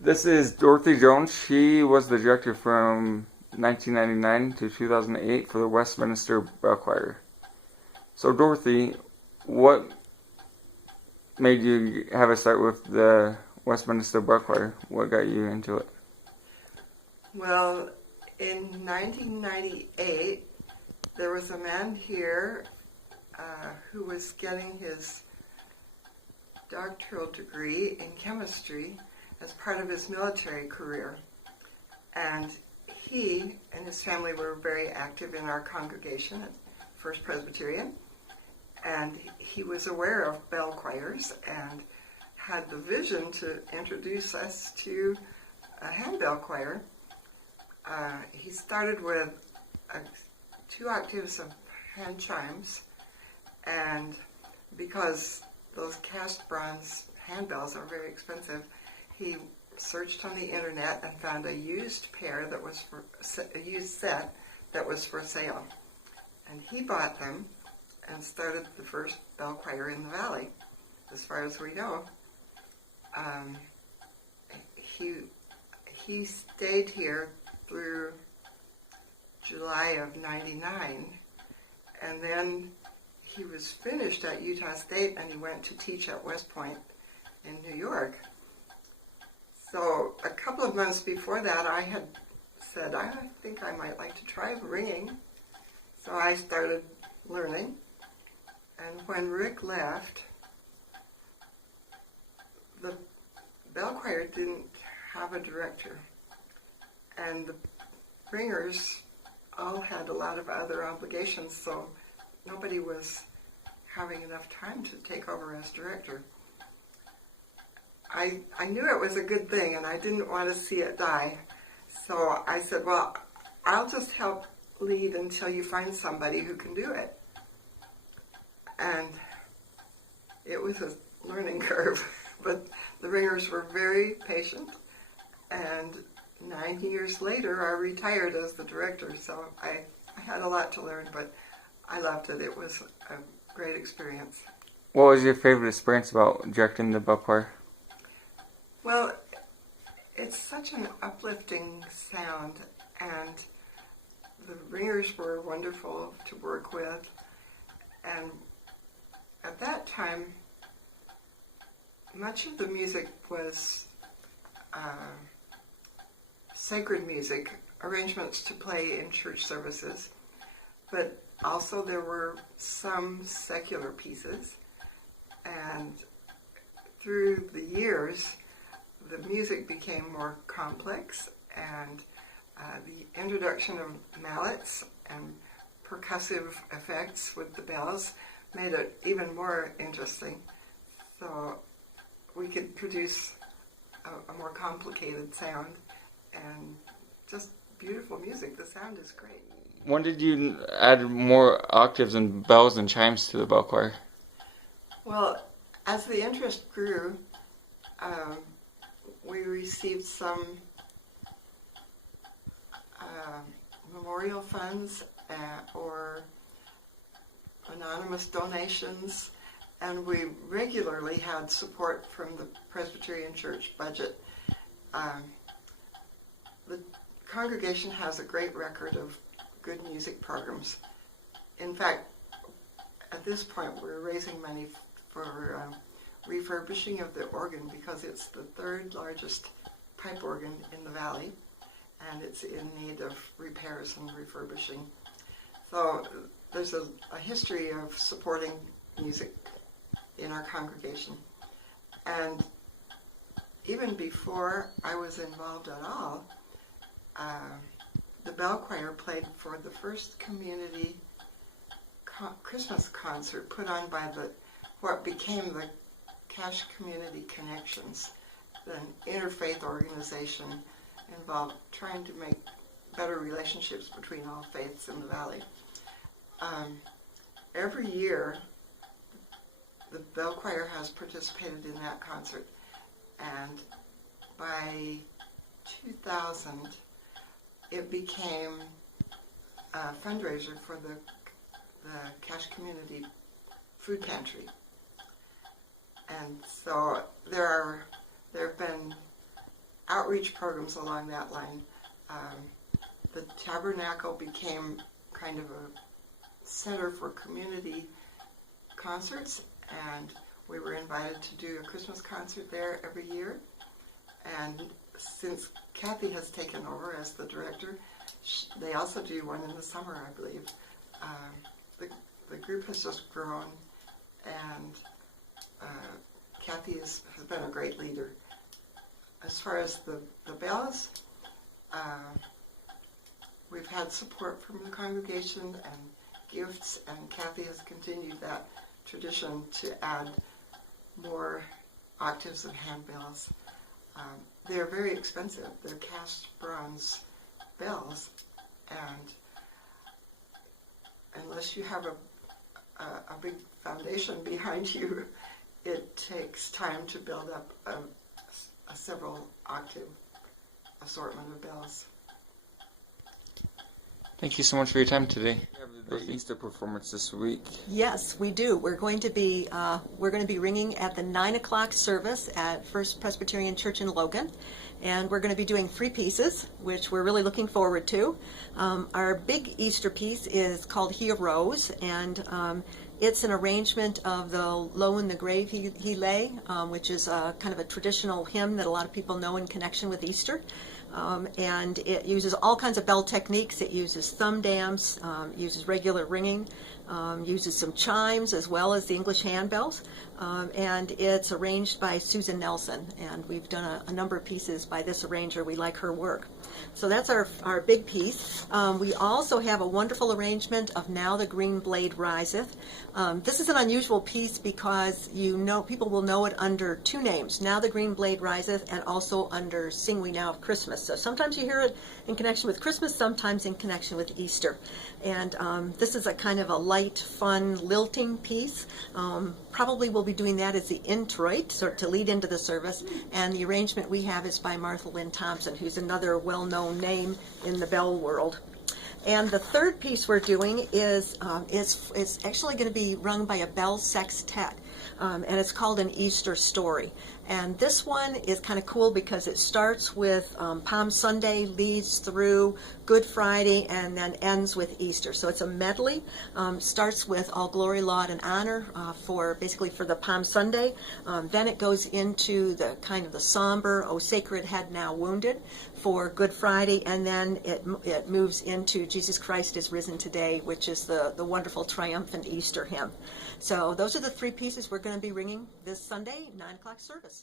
This is Dorothy Jones. She was the director from 1999 to 2008 for the Westminster Bell Choir. So, Dorothy, what made you have a start with the Westminster Bell Choir? What got you into it? Well, in 1998, there was a man here who was getting his doctoral degree in chemistry as part of his military career. And he and his family were very active in our congregation at First Presbyterian. And he was aware of bell choirs and had the vision to introduce us to a handbell choir. He started with 2 octaves of hand chimes, and because those cast bronze handbells are very expensive, he searched on the internet and found a used pair that was a used set that was for sale. And he bought them and started the first bell choir in the valley, as far as we know. He stayed here through July of '99, and then he was finished at Utah State and he went to teach at West Point in New York. So a couple of months before that, I had said, I think I might like to try ringing. So I started learning. And when Rick left, the bell choir didn't have a director. And the ringers all had a lot of other obligations, so nobody was having enough time to take over as director. I knew it was a good thing, and I didn't want to see it die. So I said, well, I'll just help lead until you find somebody who can do it. And it was a learning curve, but the ringers were very patient, and 9 years later I retired as the director, so I had a lot to learn, but I loved it. It was a great experience. What was your favorite experience about directing the bell choir? Well, it's such an uplifting sound, and the ringers were wonderful to work with, and at that time, much of the music was sacred music, arrangements to play in church services, but also there were some secular pieces, and through the years, the music became more complex, and the introduction of mallets and percussive effects with the bells made it even more interesting. So we could produce a more complicated sound and just beautiful music. The sound is great. When did you add more octaves and bells and chimes to the bell choir? Well, as the interest grew, we received some memorial funds or anonymous donations, and we regularly had support from the Presbyterian Church budget. The congregation has a great record of good music programs. In fact, at this point we're raising money for refurbishing of the organ, because it's the 3rd largest pipe organ in the valley, and it's in need of repairs and refurbishing. So there's a history of supporting music in our congregation. And even before I was involved at all, the bell choir played for the first community Christmas concert put on by what became the Cache Community Connections, an interfaith organization involved trying to make better relationships between all faiths in the valley. Every year, the bell choir has participated in that concert, and by 2000, it became a fundraiser for the Cache Community Food Pantry. And so there have been outreach programs along that line. The Tabernacle became kind of a center for community concerts, and we were invited to do a Christmas concert there every year. And since Cathy has taken over as the director, they also do one in the summer, I believe. The group has just grown, and Cathy has been a great leader. As far as the bells, we've had support from the congregation and gifts, and Cathy has continued that tradition to add more octaves of handbells. They're very expensive. They're cast bronze bells, and unless you have a big foundation behind you, it takes time to build up a several octave assortment of bells. Thank you so much for your time today. We have the Easter performance this week. Yes, we do. We're going to be ringing at the 9 o'clock service at First Presbyterian Church in Logan, and we're going to be doing 3 pieces, which we're really looking forward to. Our big Easter piece is called He Arose, and it's an arrangement of the Low in the Grave He Lay, which is kind of a traditional hymn that a lot of people know in connection with Easter. And it uses all kinds of bell techniques. It uses thumb dams, uses regular ringing, uses some chimes as well as the English handbells, and it's arranged by Susan Nelson, and we've done a number of pieces by this arranger. We like her work. So that's our big piece. We also have a wonderful arrangement of Now the Green Blade Riseth. This is an unusual piece because people will know it under 2 names, Now the Green Blade Riseth, and also under Sing We Now of Christmas. So sometimes you hear it in connection with Christmas, sometimes in connection with Easter. And this is a kind of a light, fun, lilting piece. Probably we'll be doing that as the introit, so to lead into the service. And the arrangement we have is by Martha Lynn Thompson, who's another well-known name in the bell world. And the third piece we're doing is actually going to be rung by a bell sextet, and it's called An Easter Story. And this one is kind of cool because it starts with Palm Sunday, leads through Good Friday, and then ends with Easter. So it's a medley. Starts with All Glory, Laud, and Honor for the Palm Sunday. Then it goes into the kind of the somber, O Sacred Head Now Wounded for Good Friday, and then it moves into Jesus Christ is Risen Today, which is the wonderful triumphant Easter hymn. So those are the 3 pieces we're going to be ringing this Sunday, 9 o'clock service.